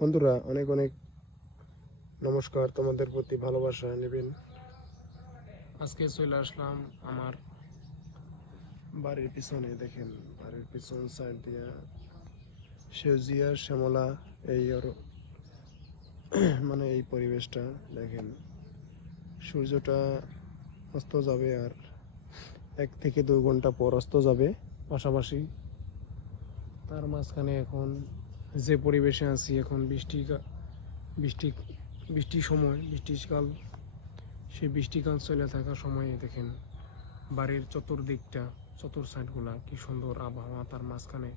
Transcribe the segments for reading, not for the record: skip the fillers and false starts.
বন্ধুরা, অনেক অনেক নমস্কার, তোমাদের প্রতি ভালোবাসা নেবেন। আজকে চলে আসলাম আমার বাড়ির পিছনে। দেখেন, বাড়ির পিছন সাইড দিয়া সেউজিয়া শ্যামলা, এই মানে এই পরিবেশটা দেখেন। সূর্যটা অস্ত যাবে আর 1 থেকে 2 ঘন্টা পর অস্ত যাবে পাশাপাশি। তার মাঝখানে এখন যে পরিবেশে আছি, এখন বৃষ্টি বৃষ্টি বৃষ্টির সময়, বৃষ্টিকাল। সেই বৃষ্টিকাল চলে থাকার সময়ে দেখেন বাড়ির চতুর্দিকটা, চতুর সাইডগুলা কি সুন্দর আবহাওয়া। তার মাঝখানে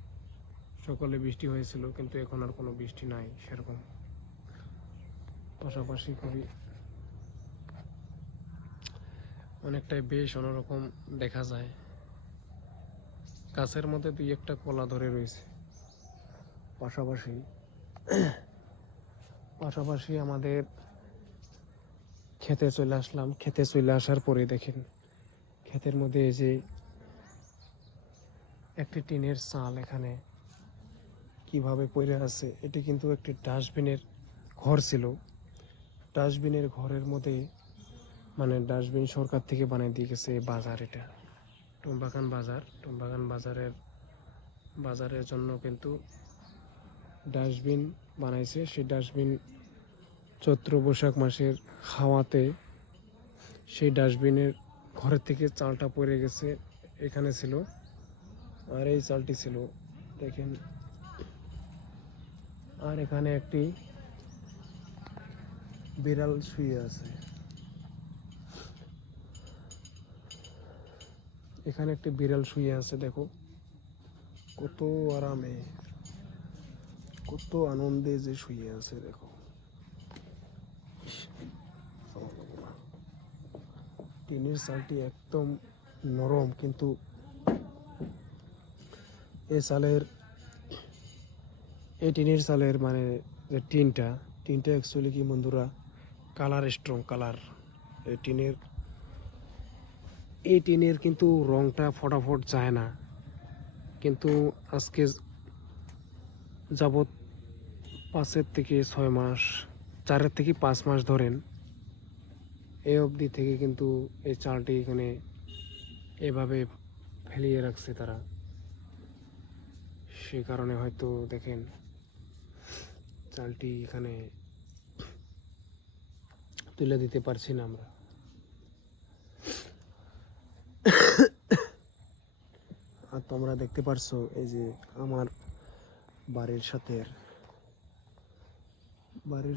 সকালে বৃষ্টি হয়েছিল, কিন্তু এখন আর কোনো বৃষ্টি নাই সেরকম। পাশাপাশি খুবই অনেকটাই বেশ অন্যরকম দেখা যায়। গাছের মধ্যে 2-1টা কলা ধরে রয়েছে। পাশাপাশি পাশাপাশি আমাদের খেতে চলে আসলাম। খেতে চলে আসার পরে দেখেন ক্ষেতের মধ্যে এই যে একটি টিনের চাল এখানে কিভাবে পড়ে আছে। এটি কিন্তু একটি ডাস্টবিনের ঘর ছিল। ডাস্টবিনের ঘরের মধ্যে, মানে ডাস্টবিন সরকার থেকে বানিয়ে দিয়ে গেছে বাজার। এটা টুমবাগান বাজার। টুমবাগান বাজারের জন্য কিন্তু ডাস্টবিন বানাইছে। সেই ডাস্টবিন চৈত্র বৈশাখ মাসের হাওয়াতে সেই ডাস্টবিনের ঘরের থেকে চালটা পড়ে গেছে, এখানে ছিল। আর এই চালটি ছিল দেখেন। আর এখানে একটি বিড়াল শুয়ে আছে। এখানে একটি বিড়াল শুয়ে আছে, দেখো কত আরামে, কত আনন্দে যে শুয়ে আছে। দেখো টিনের চালটি একদম নরম, কিন্তু এই টিনের চালের মানে যে টিনটা অ্যাকচুয়ালি কি বন্ধুরা, কালার স্ট্রং কালার। এই টিনের কিন্তু রংটা ফটাফট যায় না। কিন্তু আজকে যাবৎ 5 থেকে 6 মাস, 4 থেকে 5 মাস ধরেন, এই অবধি থেকে কিন্তু এই চালটি এখানে এভাবে ফেলিয়ে রাখছে তারা। সে কারণে হয়তো দেখেন চালটি এখানে তুলে দিতে পারছি না আমরা। আর তোমরা দেখতে পারছো এই যে আমার বাড়ির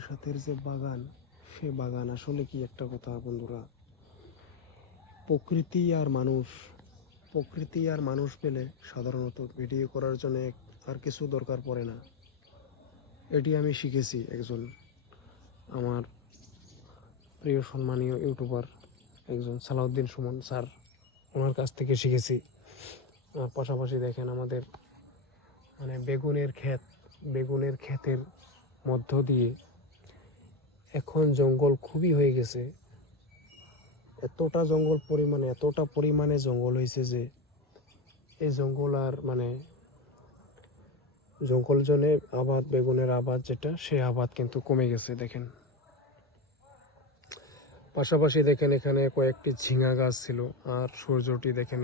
সাথের যে বাগান, সে বাগান আসলে কি একটা কথা বন্ধুরা, প্রকৃতি আর মানুষ পেলে সাধারণত ভিডিও করার জন্য আর কিছু দরকার পড়ে না। এটি আমি শিখেছি একজন আমার প্রিয় সম্মানীয় ইউটিউবার, একজন সালাউদ্দিন সুমন স্যার, ওনার কাছ থেকে শিখেছি। আর পাশাপাশি দেখেন আমাদের মানে বেগুনের ক্ষেতের মধ্য দিয়ে এখন জঙ্গল খুবই হয়ে গেছে। এতটা পরিমাণে জঙ্গল হয়েছে যে এই জঙ্গল আর মানে জঙ্গল জলে বেগুনের আবাদ যেটা, সে আবাদ কিন্তু কমে গেছে দেখেন। পাশাপাশি দেখেন এখানে কয়েকটি ঝিঙা গাছ ছিল। আর সূর্যটি দেখেন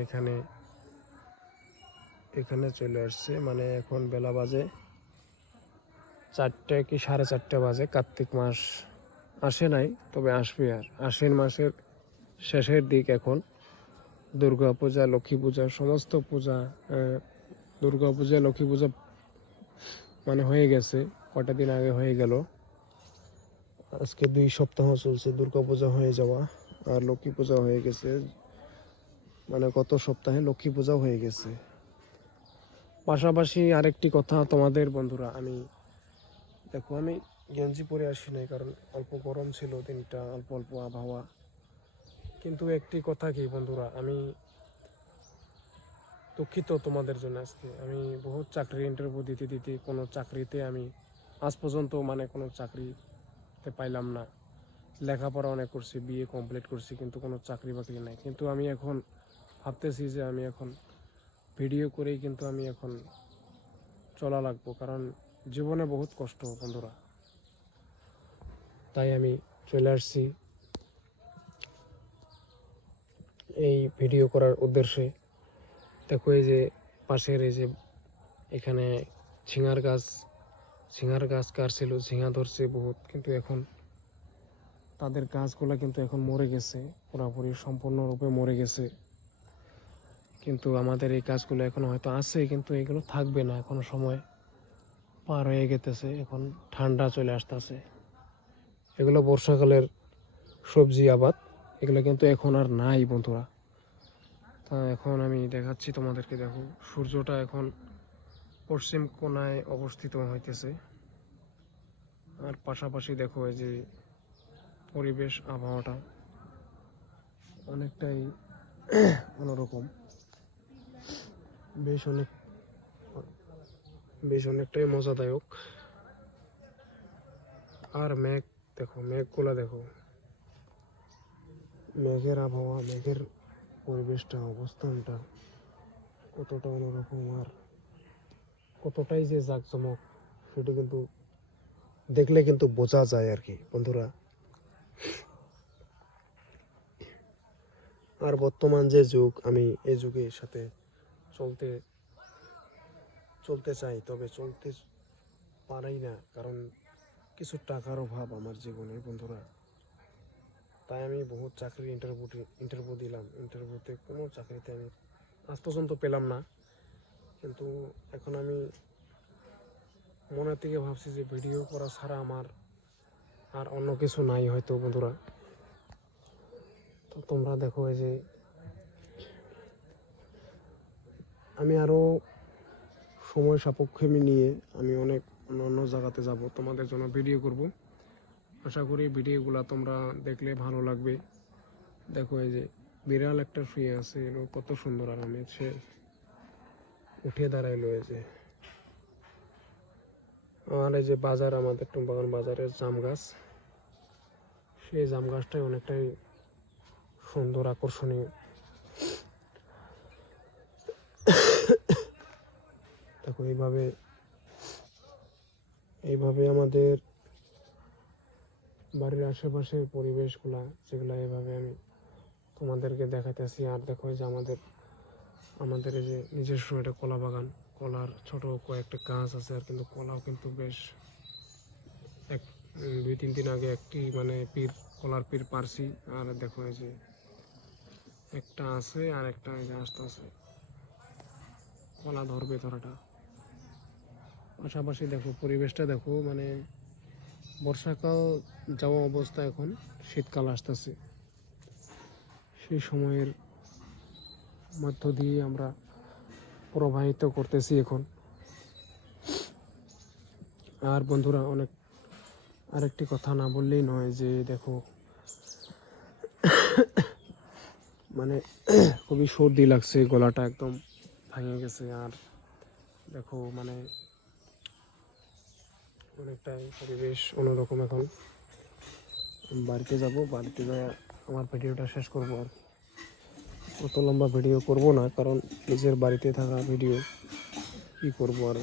এখানে চলে আসছে। মানে এখন বেলা বাজে 4টা কি 4:30 বাজে। কার্তিক মাস আসে নাই, তবে আসবে। আর আশ্বিন মাসের শেষের দিক এখন। দুর্গা পূজা, লক্ষ্মী পূজা, সমস্ত পূজা, দুর্গা পূজা, লক্ষ্মী পূজা মানে হয়ে গেছে, কটা দিন আগে হয়ে গেল। আজকে 2 সপ্তাহ চলছে দুর্গা পূজা হয়ে যাওয়া, আর লক্ষ্মী পূজা হয়ে গেছে। মানে গত সপ্তাহে লক্ষ্মী পূজা হয়ে গেছে। পাশাপাশি আরেকটি কথা তোমাদের বন্ধুরা, আমি গেঞ্জি পরে আসি নাই, কারণ অল্প গরম ছিল দিনটা, অল্প অল্প আবহাওয়া। কিন্তু একটি কথা কি বন্ধুরা, আমি দুঃখিত তোমাদের জন্য। আজকে আমি বহুত চাকরির ইন্টারভিউ দিতে কোনো চাকরিতে আমি আজ পর্যন্ত মানে কোনো চাকরিতে পাইলাম না। লেখাপড়া অনেক করছি, বিএ কমপ্লিট করছি, কিন্তু কোনো চাকরি বাকরি নাই। কিন্তু আমি এখন ভাবতেছি যে আমি এখন ভিডিও করেই কিন্তু আমি এখন চলা লাগবো, কারণ জীবনে বহুত কষ্ট বন্ধুরা। তাই আমি চলে আসছি এই ভিডিও করার উদ্দেশ্যে। দেখো এই যে পাশের এই যে এখানে ঝিঙার গাছ কাটছিল, ঝিঙা ধরছে বহুত, কিন্তু এখন তাদের গাছগুলো কিন্তু এখন মরে গেছে, পুরোপুরি সম্পূর্ণরূপে মরে গেছে। কিন্তু আমাদের এই গাছগুলো এখন হয়তো আছে, কিন্তু এগুলো থাকবে না, এখন সময় পার হয়ে গেতেছে, এখন ঠান্ডা চলে আসতেছে। এগুলো বর্ষাকালের সবজি আবাদ, এগুলো কিন্তু এখন আর নাই বন্ধুরা। তা এখন আমি দেখাচ্ছি তোমাদেরকে। দেখো সূর্যটা এখন পশ্চিম কোণায় অবস্থিত হইতেছে, আর পাশাপাশি দেখো এই যে পরিবেশ আবহাওয়াটা অনেকটাই অন্যরকম, বেশ অনেকটাই মজাদায়ক। আর মেঘ দেখো, মেঘগুলা দেখো, মেঘের আবহাওয়া, মেঘের পরিবেশটা, অবস্থানটা কতটা অন্যরকম, আর কতটাই যে জাঁকজমক সেটা কিন্তু দেখলে কিন্তু বোঝা যায় আর কি বন্ধুরা। আর বর্তমান যে যুগ, আমি এই যুগের সাথে চলতে চলতে চাই, তবে চলতে পারি না, কারণ কিছু টাকার অভাব আমার জীবনে বন্ধুরা। তাই আমি বহুত চাকরির ইন্টারভিউ দিলাম, ইন্টারভিউতে কোনো চাকরিতে আমি আজ পর্যন্ত পেলাম না। কিন্তু এখন আমি মনের থেকে ভাবছি যে ভিডিও করা ছাড়া আমার আর অন্য কিছু নাই হয়তো বন্ধুরা। তো তোমরা দেখো এই যে আমি আরও সময় সাপেক্ষে নিয়ে আমি অনেক অন্য জায়গাতে যাব, তোমাদের জন্য ভিডিও করব। আশা করি ভিডিওগুলো তোমরা দেখলে ভালো লাগবে। দেখো এই যে বিড়াল একটা শুয়ে আছে, এলো কত সুন্দর আরামে, সে উঠে দাঁড়াইলো। এই যে আর এই যে বাজার, আমাদের টুমবাগান বাজারের জাম গাছ, সেই জাম গাছটাই অনেকটাই সুন্দর, আকর্ষণীয়। দেখো এইভাবে আমাদের বাড়ির আশেপাশের পরিবেশগুলা, যেগুলা এইভাবে আমি তোমাদেরকে দেখাইতেছি। আর দেখো এই যে আমাদের এই যে নিজস্ব একটা কলা বাগান, কলার ছোট কয়েকটা গাছ আছে, আর কিন্তু কলাও কিন্তু বেশ এক 2-3 দিন আগে একটি মানে কলার পীর পারছি। আর দেখো এই যে একটা আছে, আর একটা এই যে আস্তে আস্তে কলা ধরবে ধরাটা। পাশাপাশি দেখো পরিবেশটা দেখো, মানে বর্ষাকাল যাওয়া অবস্থা, এখন শীতকাল আসতেছে, সেই সময়ের মধ্য দিয়ে আমরা প্রবাহিত করতেছি এখন। আর বন্ধুরা আরেকটি কথা না বললেই নয়, যে দেখো মানে খুবই সর্দি লাগছে, গলাটা একদম ভেঙে গেছে। আর দেখো মানে অনেকটাই পরিবেশ অন্যরকম। এখন বাড়িতে যাব, বাড়িতে গিয়ে আমার ভিডিওটা শেষ করবো। আর অত লম্বা ভিডিও করব না, কারণ নিজের বাড়িতে থাকা ভিডিও কি করব, আর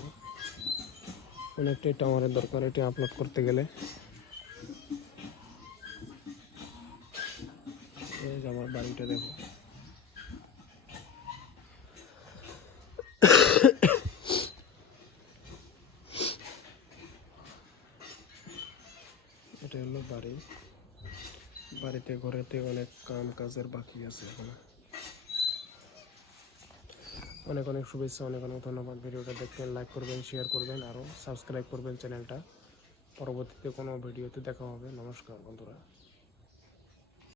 অনেকটাই টাওয়ারের দরকার এটি আপলোড করতে গেলে। এই যে আমার বাড়িটা দেখো, এটা হলো বাড়ি। বাড়িতে ঘরেতে অনেক কাম কাজের বাকি আছে এখন। অনেক অনেক শুভেচ্ছা, অনেক অনেক ধন্যবাদ। ভিডিওটা দেখবেন, লাইক করবেন, শেয়ার করবেন, আরও সাবস্ক্রাইব করবেন চ্যানেলটা। পরবর্তীতে কোনো ভিডিওতে দেখা হবে। নমস্কার বন্ধুরা।